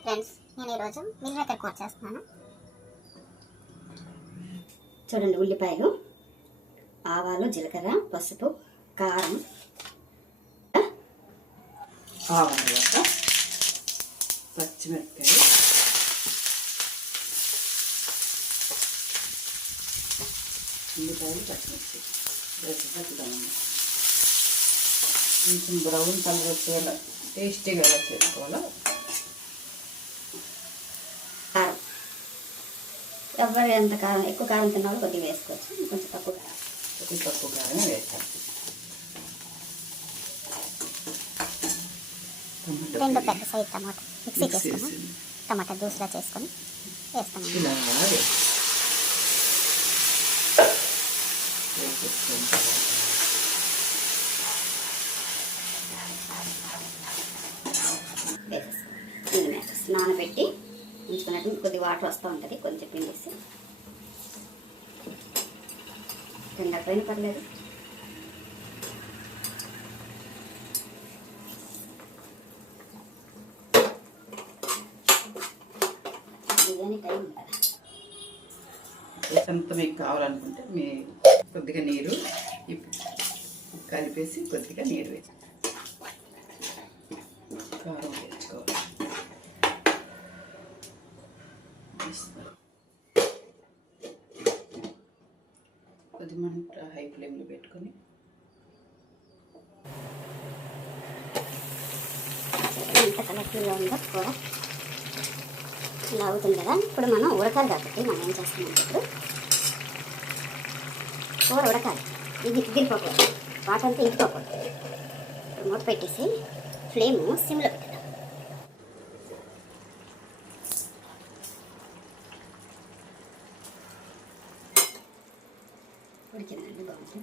Hi friends, నేను ఈరోజు meal maker కూర చేస్తున్నాను. చూడండి, ఉల్లిపాయలు, ఆవాలు, జీలకర్ర, పసుపు, కారం, ఆవాలు, పచ్చిమిరపకాయలు, ఉల్లిపాయలు, పచ్చిమిర్చి వేసి పెట్టుదామండి. కొంచెం బ్రౌన్ కలర్ వచ్చేలా టేస్టీగా ఎలా చేసుకోవాలో. కారం ఎవరు ఎంత కారం ఎక్కువ కారం తిన్నాలో కొద్దిగా వేసుకోవచ్చు, కొంచెం తక్కువ కారం వేస్తాం. రెండు పెద్ద సైజు టమాటా మిక్సీ చేసుకుని టమాటా జ్యూస్లా చేసుకొని వేస్తాను. నానబెట్టి ఉంచుకున్నట్టు కొద్ది వాటర్ వస్తూ ఉంటుంది, కొంచెం పిండేసి తినకపోయినా పర్లేదు. బిర్యానీ టైం ఉంటుంది. ఎంత మీకు కావాలనుకుంటే మీ కొద్దిగా నీరు కలిపేసి కొద్దిగా నీరు వేసి కారం వేసుకోవాలి. కొద్ది మంట హై ఫ్లేమ్లో పెట్టుకొని ఎంత కలర్ఫుల్గా ఉందో కూర ఇలా అవుతుంది కదా. ఇప్పుడు మనం ఉడకాలి కాబట్టి మనం ఏం చేస్తున్నాం, ఇప్పుడు కూర ఉడకాలి, ఇది దిగిపోకూడదు, వాటర్ అంతా ఇంకిపోకూడదు. మూత పెట్టేసి ఫ్లేమ్ సిమ్లో పెట్టాలి. ఉడికిందండి, బాగుంది.